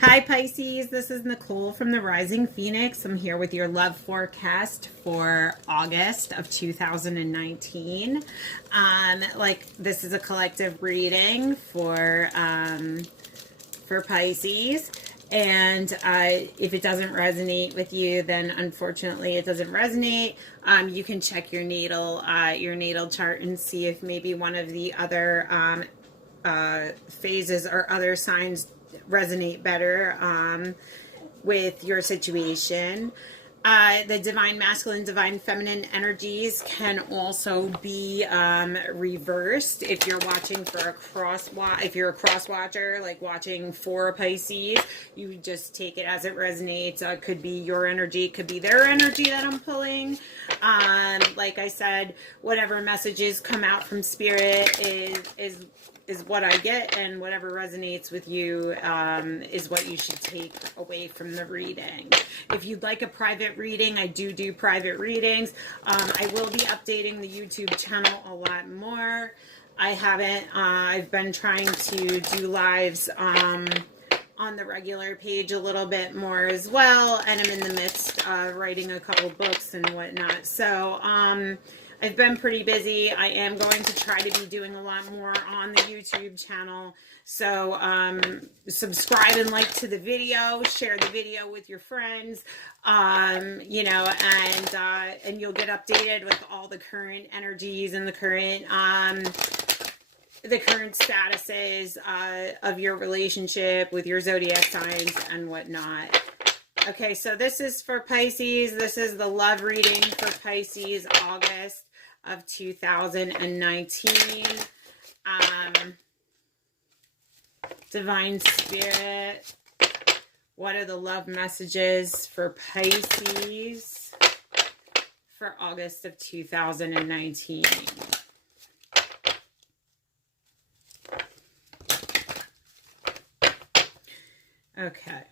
Hi Pisces, this is Nicole from the Rising Phoenix. I'm here with your love forecast for August of 2019. This is a collective reading for Pisces. And if it doesn't resonate with you, then unfortunately it doesn't resonate. You can check your natal chart and see if maybe one of the other phases or other signs resonate better with your situation. The divine masculine, divine feminine energies can also be reversed if you're watching for a if you're a cross watcher, like watching for a Pisces, you just take it as it resonates. It could be your energy, it could be their energy that I'm pulling. Like I said, whatever messages come out from spirit is what I get, and whatever resonates with you is what you should take away from the reading. If you'd like a private reading, I do private readings. I will be updating the YouTube channel a lot more. I've been trying to do lives on the regular page a little bit more as well, and I'm in the midst of writing a couple books and whatnot. So I've been pretty busy. I am going to try to be doing a lot more on the YouTube channel. So subscribe and like to the video, share the video with your friends, and you'll get updated with all the current energies and the current statuses of your relationship with your zodiac signs and whatnot. Okay, so this is for Pisces. This is the love reading for Pisces, August of 2019. Divine Spirit, what are the love messages for Pisces for August of 2019? Okay.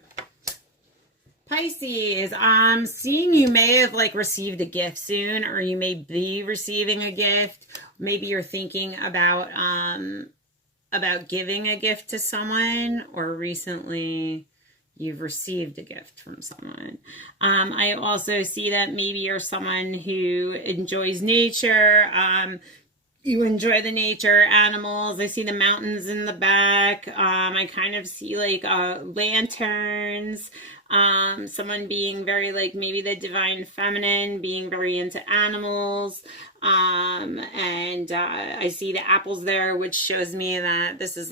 Pisces, I'm seeing you may have received a gift soon, or you may be receiving a gift. Maybe you're thinking about giving a gift to someone, or recently you've received a gift from someone. I also see that maybe you're someone who enjoys nature. You enjoy the nature, animals. I see the mountains in the back. I kind of see lanterns. Someone being very maybe the divine feminine, being very into animals. And I see the apples there, which shows me that this is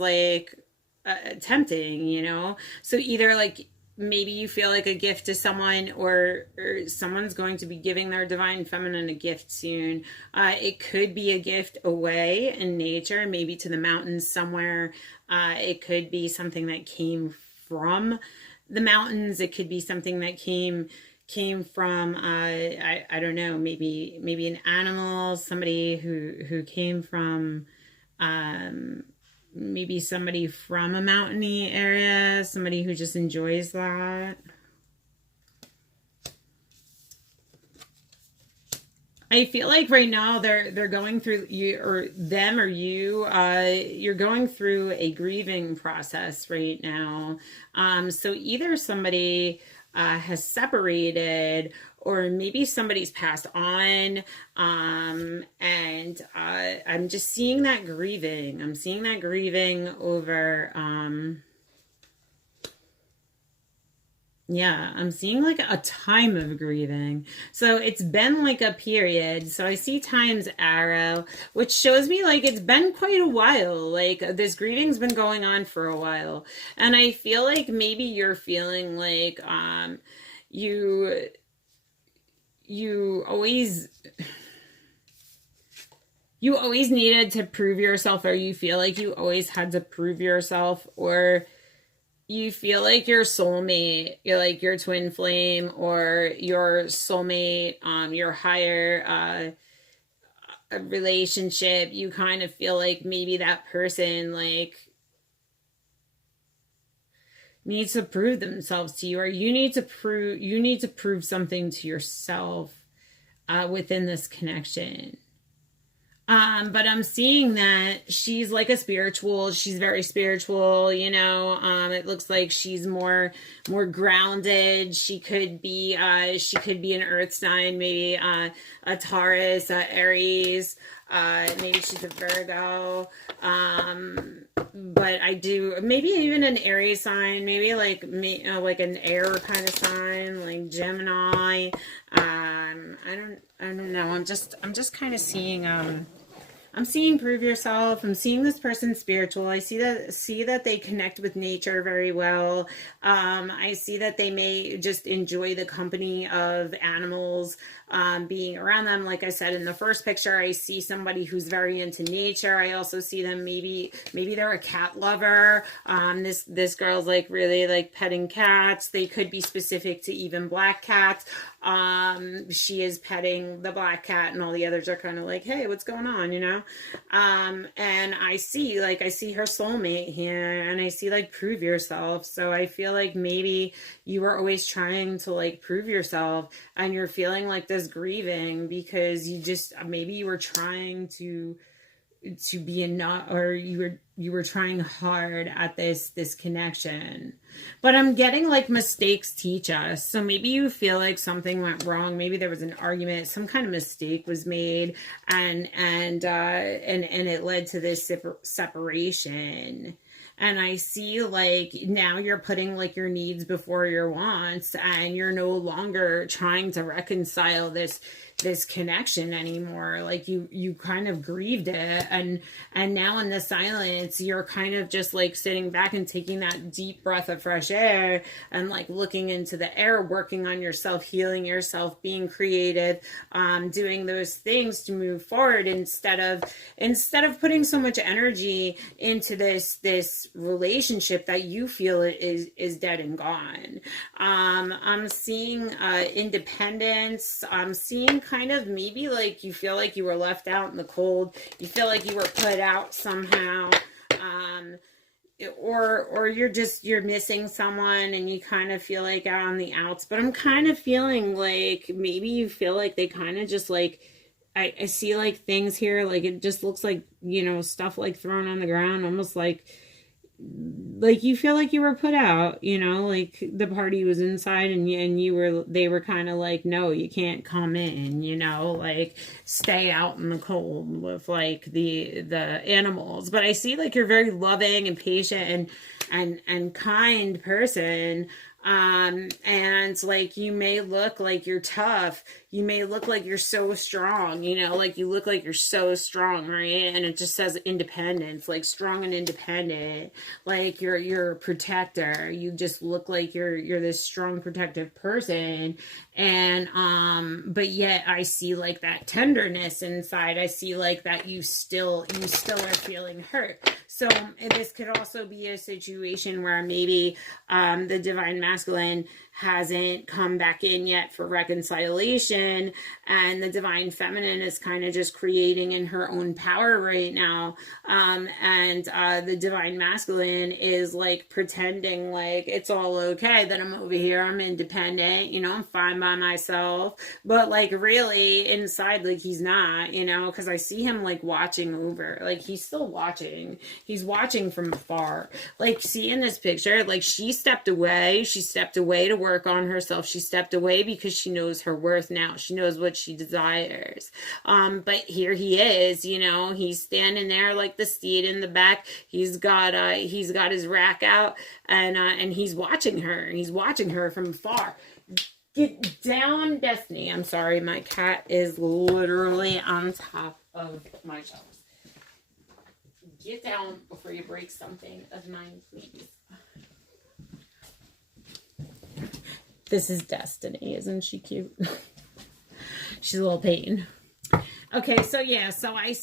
tempting, So either maybe you feel like a gift to someone, or someone's going to be giving their divine feminine a gift soon. It could be a gift away in nature, maybe to the mountains somewhere. It could be something that came from the mountains. It could be something that came from I don't know, maybe an animal, somebody who came from maybe somebody from a mountainy area, somebody who just enjoys that. I feel like right now they're going through, you or them or you, you're going through a grieving process right now. So either somebody has separated, or maybe somebody's passed on, and I'm just seeing that grieving. I'm seeing that grieving over, yeah, I'm seeing a time of grieving. So it's been a period. So I see times arrow, which shows me it's been quite a while. This grieving's been going on for a while. And I feel maybe you're feeling you always needed to prove yourself, or you feel you always had to prove yourself, or you feel your soulmate, your twin flame, or your soulmate, your higher relationship, you kind of feel maybe that person needs to prove themselves to you, or you need to prove something to yourself within this connection. But I'm seeing that she's like she's very spiritual, it looks like she's more grounded. She could be an earth sign, maybe a Taurus, Aries, maybe she's a Virgo. But I do maybe even an Aries sign, maybe like like an air kind of sign, like Gemini. I don't know. I'm just kind of seeing I'm seeing prove yourself. I'm seeing this person spiritual. I see that they connect with nature very well. I see that they may just enjoy the company of animals, being around them. Like I said in the first picture, I see somebody who's very into nature. I also see them maybe they're a cat lover. This girl's like really like petting cats. They could be specific to even black cats. She is petting the black cat, and all the others are kind of like, hey, what's going on, and I see her soulmate here, and I see like prove yourself. So I feel like maybe you were always trying to like prove yourself, and you're feeling like this grieving because maybe you were trying to be enough, or you were trying hard at this connection. But I'm getting like mistakes teach us. So maybe you feel like something went wrong. Maybe there was an argument, some kind of mistake was made, and it led to this separation. And I see like now you're putting like your needs before your wants, and you're no longer trying to reconcile this connection anymore. Like you kind of grieved it, and now in the silence you're kind of just like sitting back and taking that deep breath of fresh air, and like looking into the air, working on yourself, healing yourself, being creative, doing those things to move forward, instead of putting so much energy into this relationship that you feel is dead and gone. I'm seeing independence. I'm seeing kind of maybe like you feel like you were left out in the cold. You feel like you were put out somehow. Or you're missing someone, and you kind of feel like out on the outs. But I'm kind of feeling like maybe you feel like they kind of just like, I see like things here, like it just looks like, stuff like thrown on the ground, almost like you feel like you were put out, like the party was inside, and they were kind of like, no, you can't come in, like stay out in the cold with like the animals. But I see like you're very loving and patient and kind person. And like you may look like you're tough, you may look like you're so strong, like you look like you're so strong, right? And it just says independence, like strong and independent, like you're a protector. You just look like you're this strong protective person. And but yet I see like that tenderness inside. I see like that you still are feeling hurt. So this could also be a situation where maybe the divine masculine hasn't come back in yet for reconciliation, and the divine feminine is kind of just creating in her own power right now, and the divine masculine is like pretending like it's all okay, that I'm over here, I'm independent, I'm fine by myself. But like really inside, like he's not, because I see him like watching over, like he's still watching. He's watching from afar. Like, see in this picture, like she stepped away to work on herself. She stepped away because she knows her worth now. She knows what she desires. But here he is, he's standing there like the steed in the back. He's got his rack out, and he's watching her. He's watching her from afar. Get down, Destiny. I'm sorry, my cat is literally on top of my shelves. Get down before you break something of mine, please. This is Destiny, isn't she cute? She's a little pain. Okay, so yeah, so I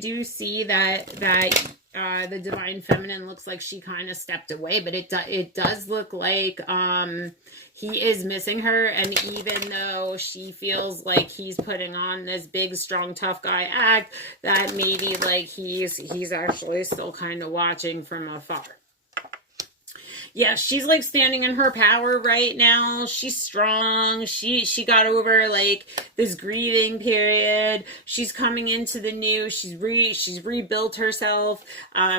do see that the divine feminine looks like she kind of stepped away, but it does look like he is missing her. And even though she feels like he's putting on this big, strong, tough guy act, that maybe like he's actually still kind of watching from afar. Yeah, she's like standing in her power right now. She's strong. She got over like this grieving period. She's coming into the new. She's rebuilt herself.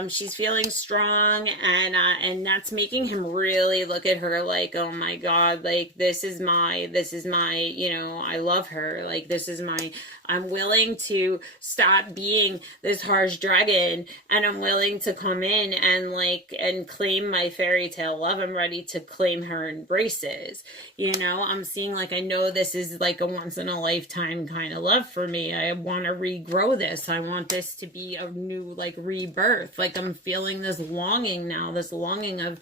She's feeling strong, and that's making him really look at her like, oh my God, like this is my, you know, I love her. Like this is my, I'm willing to stop being this harsh dragon, and I'm willing to come in and like and claim my fairy tale love. I'm ready to claim her embraces. You know, I'm seeing like, I know this is like a once in a lifetime kind of love for me. I want to regrow this. I want this to be a new like rebirth. Like I'm feeling this longing now, this longing of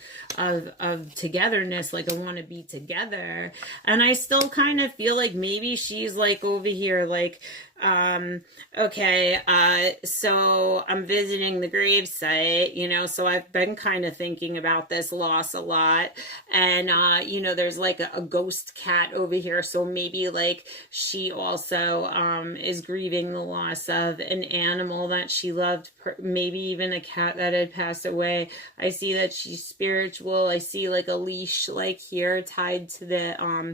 togetherness. Like I want to be together. And I still kind of feel like maybe she's like over here, like, okay, so I'm visiting the grave site, you know, so I've been kind of thinking about this loss a lot. And, you know, there's like a ghost cat over here. So maybe like she also, is grieving the loss of an animal that she loved, maybe even a cat that had passed away. I see that she's spiritual. I see like a leash like here tied to the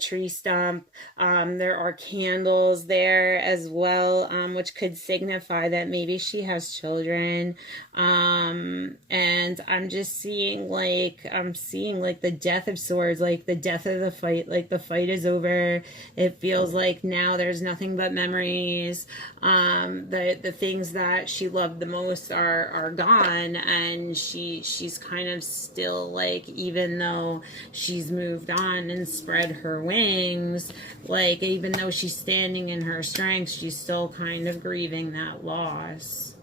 tree stump. There are candles there as well, which could signify that maybe she has children. And I'm just seeing like, the death of swords, like the death of the fight, like the fight is over. It feels like now there's nothing but memories. The things that she loved the most are gone, and she's kind of still like, even though she's moved on and spread her wings, like even though she's standing in her strength, she's still kind of grieving that loss.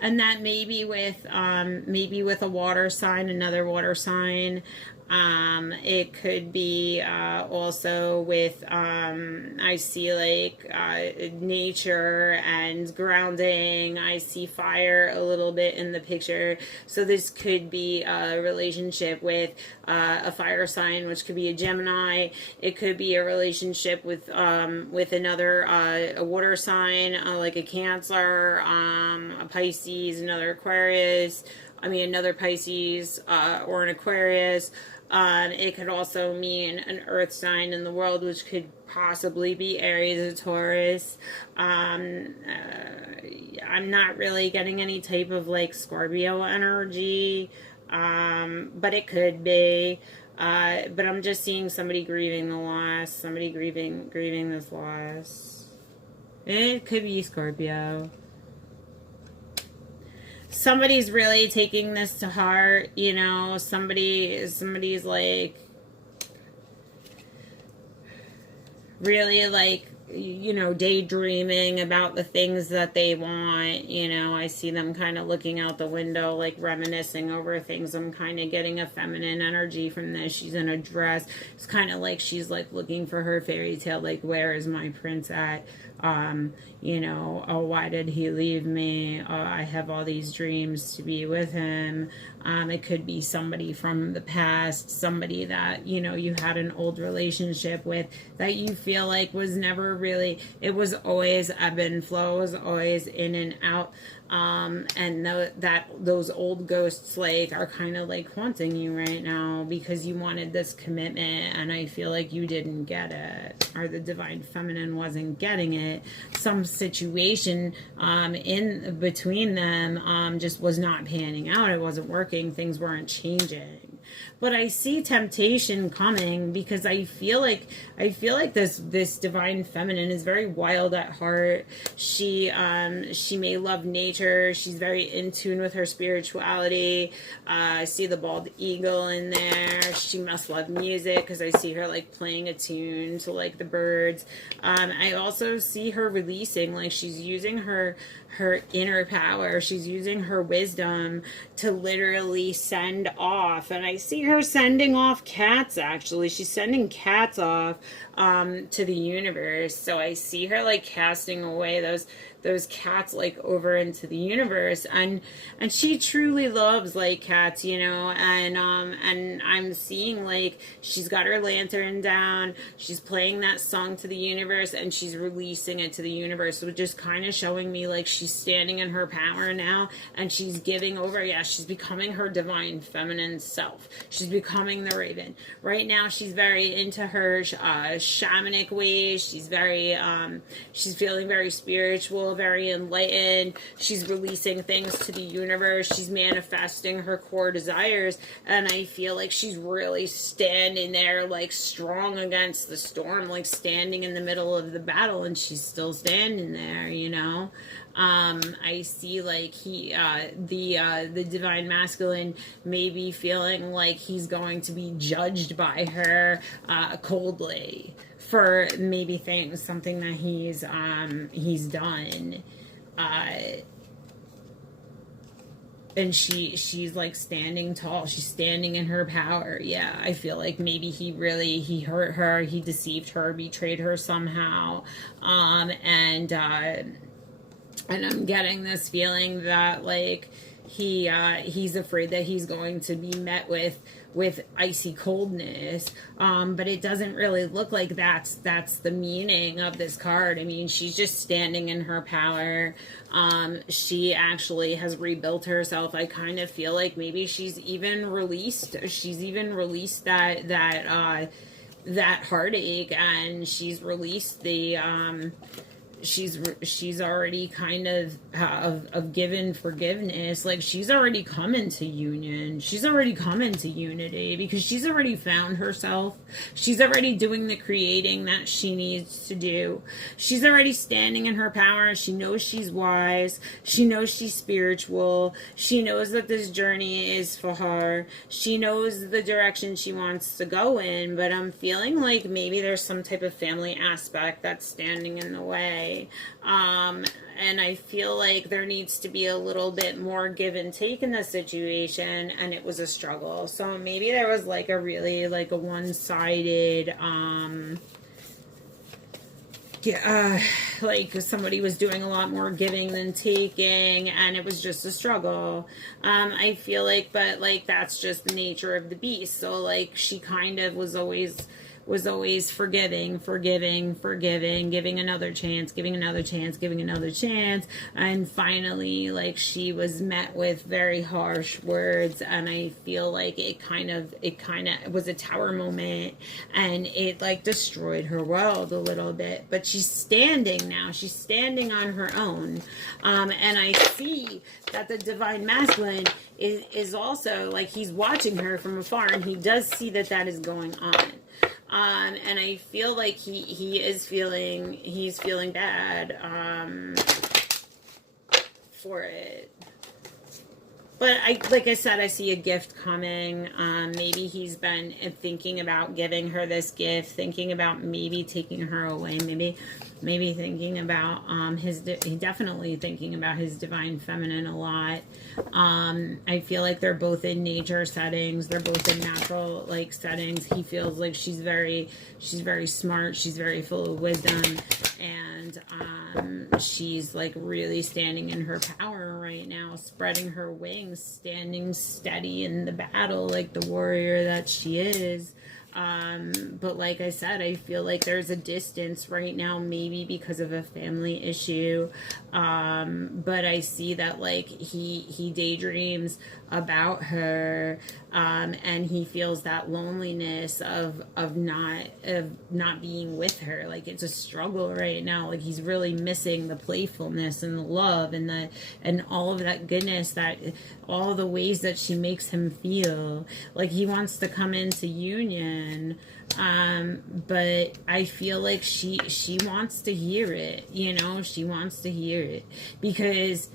And that maybe with a water sign, another water sign. It could be also with, I see like nature and grounding. I see fire a little bit in the picture. So this could be a relationship with a fire sign, which could be a Gemini. It could be a relationship with another a water sign, like a Cancer, a Pisces, another Aquarius. Another Pisces or an Aquarius. It could also mean an earth sign in the world, which could possibly be Aries or Taurus. I'm not really getting any type of like Scorpio energy, but it could be. But I'm just seeing somebody grieving the loss, somebody grieving this loss. It could be Scorpio. Somebody's really taking this to heart, you know, somebody's like really like, you know, daydreaming about the things that they want. You know, I see them kind of looking out the window, like reminiscing over things. I'm kind of getting a feminine energy from this. She's in a dress. It's kind of like she's like looking for her fairy tale, like, where is my prince at? You know, oh, why did he leave me? I have all these dreams to be with him. It could be somebody from the past, somebody that, you know, you had an old relationship with that you feel like was never really, it was always ebb and flow, it was always in and out. And those old ghosts like are kind of like haunting you right now because you wanted this commitment, and I feel like you didn't get it, or the divine feminine wasn't getting it. Some situation in between them just was not panning out. It wasn't working. Things weren't changing. But I see temptation coming because I feel like this divine feminine is very wild at heart. She may love nature. She's very in tune with her spirituality. I see the bald eagle in there. She must love music because I see her like playing a tune to like the birds. I also see her releasing, like she's using her inner power. She's using her wisdom to literally send off. And I see her sending off cats, actually. She's sending cats off to the universe. So I see her like casting away those cats like over into the universe. And she truly loves like cats, you know, and I'm seeing like she's got her lantern down, she's playing that song to the universe, and she's releasing it to the universe. So just kind of showing me like she's standing in her power now, and she's giving over. Yeah, she's becoming her divine feminine self. She's becoming the raven. Right now she's very into her shamanic ways. She's very she's feeling very spiritual, very enlightened. She's releasing things to the universe. She's manifesting her core desires, and I feel like she's really standing there like strong against the storm, like standing in the middle of the battle, and she's still standing there, you know. I see like the divine masculine may be feeling like he's going to be judged by her coldly for maybe something that he's done, and she's like standing tall. She's standing in her power. Yeah, I feel like maybe he hurt her, he deceived her, betrayed her somehow, and I'm getting this feeling that like he's afraid that he's going to be met with icy coldness, but it doesn't really look like that's the meaning of this card. I mean, she's just standing in her power. She actually has rebuilt herself. I kind of feel like maybe she's even released that heartache, and she's released the she's already kind of given forgiveness. Like she's already come into union. She's already come into unity because she's already found herself. She's already doing the creating that she needs to do. She's already standing in her power. She knows she's wise. She knows she's spiritual. She knows that this journey is for her. She knows the direction she wants to go in, but I'm feeling like maybe there's some type of family aspect that's standing in the way. And I feel like there needs to be a little bit more give and take in the situation, and it was a struggle. So maybe there was like a really like a one-sided like somebody was doing a lot more giving than taking, and it was just a struggle. I feel like, but like that's just the nature of the beast. So like she kind of was always forgiving, giving another chance, giving another chance. And finally, like she was met with very harsh words, and I feel like it kind of was a tower moment, and it like destroyed her world a little bit. But she's standing now. She's standing on her own. And I see that the divine masculine is also like he's watching her from afar, and he does see that is going on. And I feel like he's feeling bad for it. But like I said, I see a gift coming. Maybe he's been thinking about giving her this gift, thinking about maybe taking her away, maybe thinking about he's definitely thinking about his divine feminine a lot. I feel like they're both in nature settings. They're both in natural like settings. He feels like she's very smart. She's very full of wisdom, and she's like really standing in her power right now, spreading her wings, standing steady in the battle like the warrior that she is. But like I said, I feel like there's a distance right now, maybe because of a family issue. But I see that like he daydreams about her, and he feels that loneliness of not being with her. Like it's a struggle right now. Like he's really missing the playfulness and the love and all of that goodness, that all the ways that she makes him feel. Like he wants to come into union, but I feel like she wants to hear it, you know. She wants to hear it because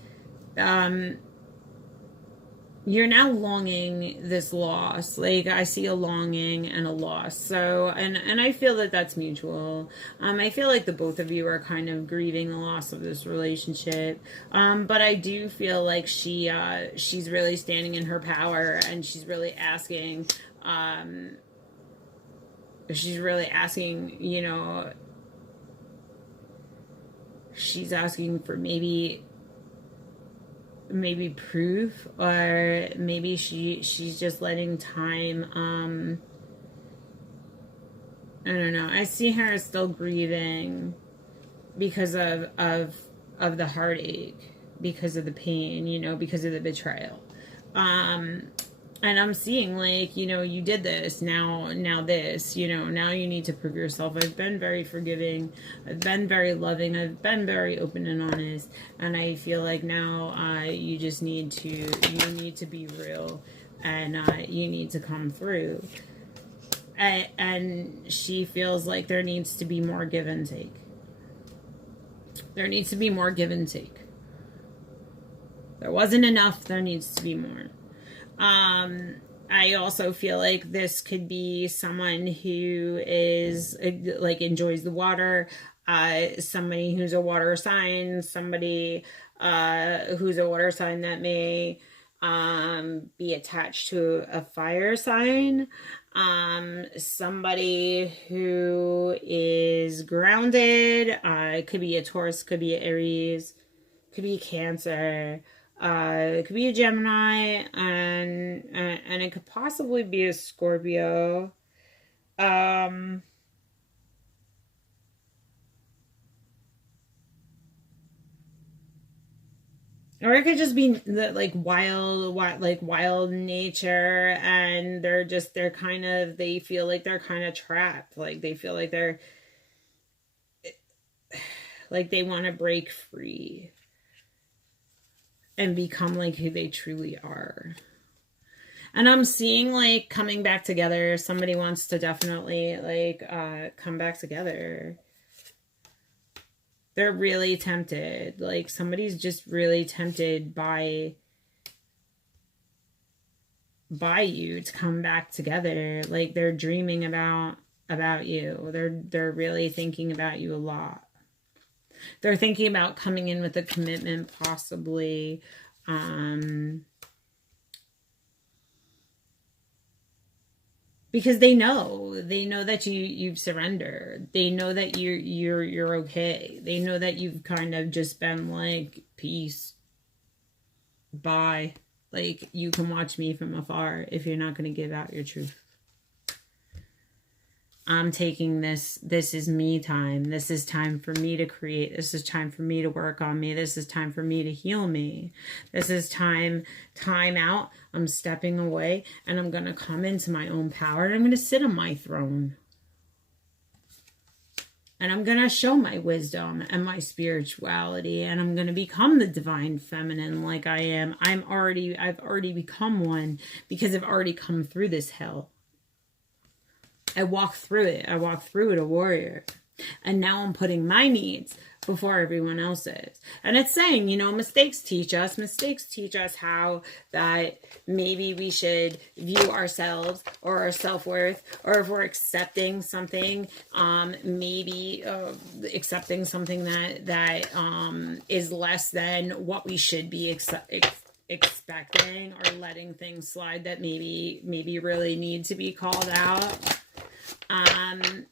you're now longing this loss. Like I see a longing and a loss. So and I feel that that's mutual. I feel like the both of you are kind of grieving the loss of this relationship. But I do feel like she's really standing in her power, and she's really asking, you know, she's asking for maybe proof, or maybe she's just letting time. I don't know. I see her still grieving because of the heartache, because of the pain, you know, because of the betrayal. And I'm seeing, like, you know, you did this, now this, you know, now you need to prove yourself. I've been very forgiving, I've been very loving, I've been very open and honest, and I feel like now you just need to be real, and you need to come through. And she feels like there needs to be more give and take. There needs to be more give and take. There wasn't enough, there needs to be more. I also feel like this could be someone who is like enjoys the water, somebody who's a water sign, somebody who's a water sign that may be attached to a fire sign, somebody who is grounded, it could be a Taurus, could be an Aries, could be a Cancer. It could be a Gemini, and it could possibly be a Scorpio. Or it could just be the, like wild nature, and they feel like they're kind of trapped. Like they feel like they're like they want to break free and become like who they truly are. And I'm seeing like coming back together. Somebody wants to definitely like come back together. They're really tempted. Like somebody's just really tempted by you to come back together. Like they're dreaming about you. They're really thinking about you a lot. They're thinking about coming in with a commitment, possibly. Because they know that you've surrendered. They know that you're okay. They know that you've kind of just been like, peace, bye. Like, you can watch me from afar if you're not going to give out your truth. I'm taking this is me time. This is time for me to create. This is time for me to work on me. This is time for me to heal me. This is time out. I'm stepping away, and I'm going to come into my own power, and I'm going to sit on my throne. And I'm going to show my wisdom and my spirituality, and I'm going to become the divine feminine like I am. I've already become one, because I've already come through this hell. I walked through it. I walked through it a warrior. And now I'm putting my needs before everyone else's. And it's saying, you know, mistakes teach us. Mistakes teach us how that maybe we should view ourselves or our self-worth, or if we're accepting something, maybe accepting something that is less than what we should be expecting, or letting things slide that maybe really need to be called out.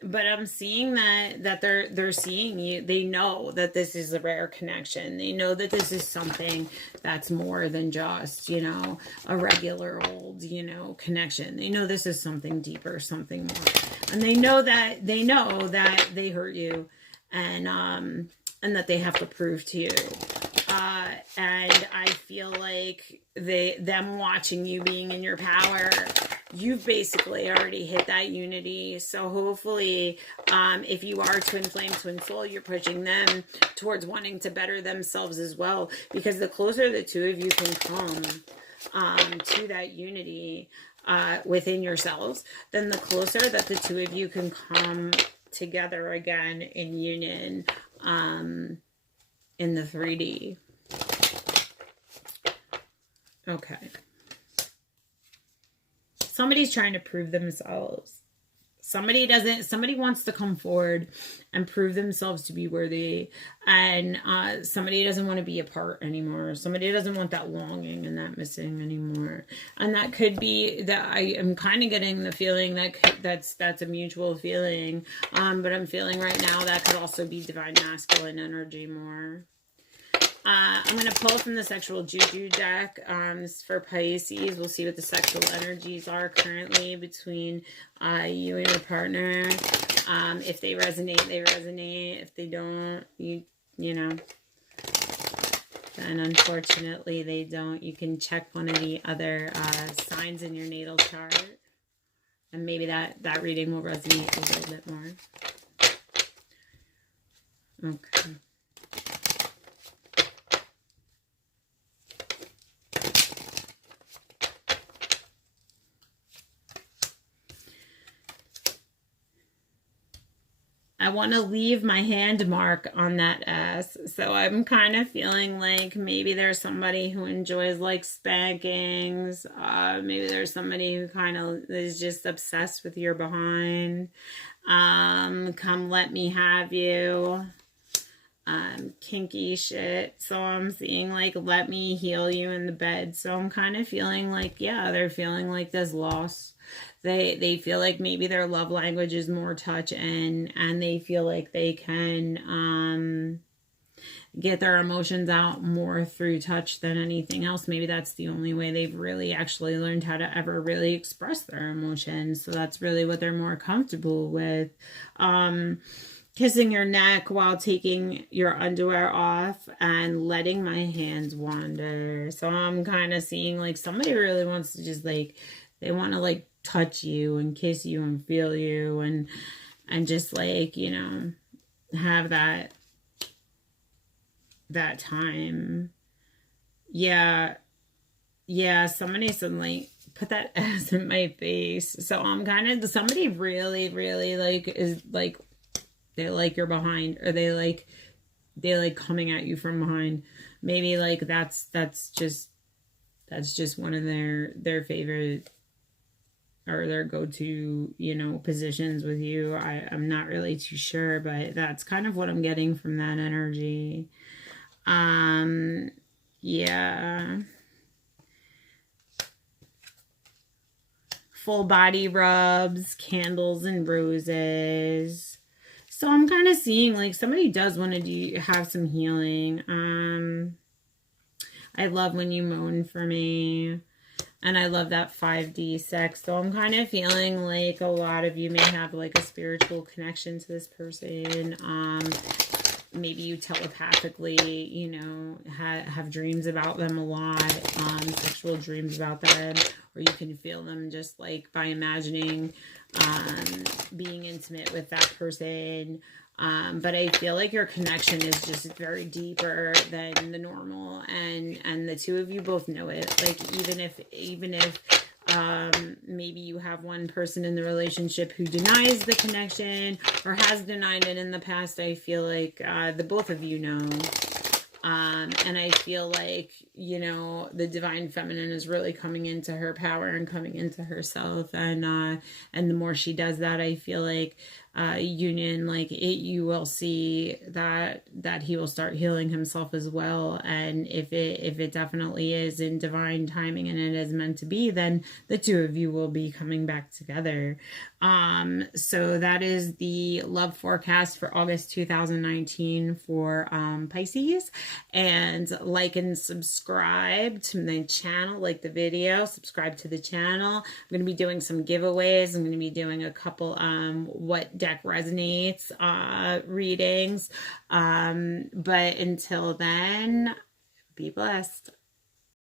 But I'm seeing that they're seeing you. They know that this is a rare connection. They know that this is something that's more than just, you know, a regular old, you know, connection. They know this is something deeper, something more. And they know that they hurt you, and that they have to prove to you. And I feel like them watching you being in your power, you've basically already hit that unity. So hopefully, if you are twin flame, twin soul, you're pushing them towards wanting to better themselves as well. Because the closer the two of you can come to that unity within yourselves, then the closer that the two of you can come together again in union in the 3D. Okay. Somebody's trying to prove themselves. Somebody wants to come forward and prove themselves to be worthy, and somebody doesn't want to be apart anymore. Somebody doesn't want that longing and that missing anymore. And that could be that I am kind of getting the feeling that that's a mutual feeling. But I'm feeling right now that could also be divine masculine energy more. I'm going to pull from the sexual juju deck. This is for Pisces. We'll see what the sexual energies are currently between you and your partner. If they resonate, they resonate. If they don't, you know, then unfortunately they don't. You can check one of the other signs in your natal chart, and maybe that reading will resonate a little bit more. Okay. I want to leave my hand mark on that S. So I'm kind of feeling like maybe there's somebody who enjoys like spankings. Maybe there's somebody who kind of is just obsessed with your behind. Come let me have you. Kinky shit. So I'm seeing like let me heal you in the bed. So I'm kind of feeling like, yeah, they're feeling like there's loss. They feel like maybe their love language is more touch, and they feel like they can get their emotions out more through touch than anything else. Maybe that's the only way they've really actually learned how to ever really express their emotions. So that's really what they're more comfortable with. Kissing your neck while taking your underwear off and letting my hands wander. So I'm kind of seeing like somebody really wants to just like, they want to like touch you and kiss you and feel you and just like, you know, have that time. Yeah, somebody suddenly put that ass in my face. So I'm kind of, somebody really like is like, they like your behind, or they like coming at you from behind. Maybe like that's just one of their favorite or their go-to, you know, positions with you. I'm not really too sure, but that's kind of what I'm getting from that energy. Yeah. Full body rubs, candles and roses. So I'm kind of seeing like somebody does want to have some healing. I love when you moan for me. And I love that 5D sex. So I'm kind of feeling like a lot of you may have like a spiritual connection to this person. Maybe you telepathically, you know, have dreams about them a lot, sexual dreams about them, or you can feel them just like by imagining being intimate with that person. But I feel like your connection is just very deeper than the normal, and the two of you both know it. Like even if maybe you have one person in the relationship who denies the connection or has denied it in the past, I feel like the both of you know. And I feel like, you know, the divine feminine is really coming into her power and coming into herself. And the more she does that, I feel like union, like you will see that he will start healing himself as well. And if it definitely is in divine timing and it is meant to be, then the two of you will be coming back together. So that is the love forecast for August 2019 for Pisces. And like and subscribe to the channel, like the video, subscribe to the channel. I'm going to be doing some giveaways. I'm going to be doing a couple what deck resonates readings. But until then, be blessed.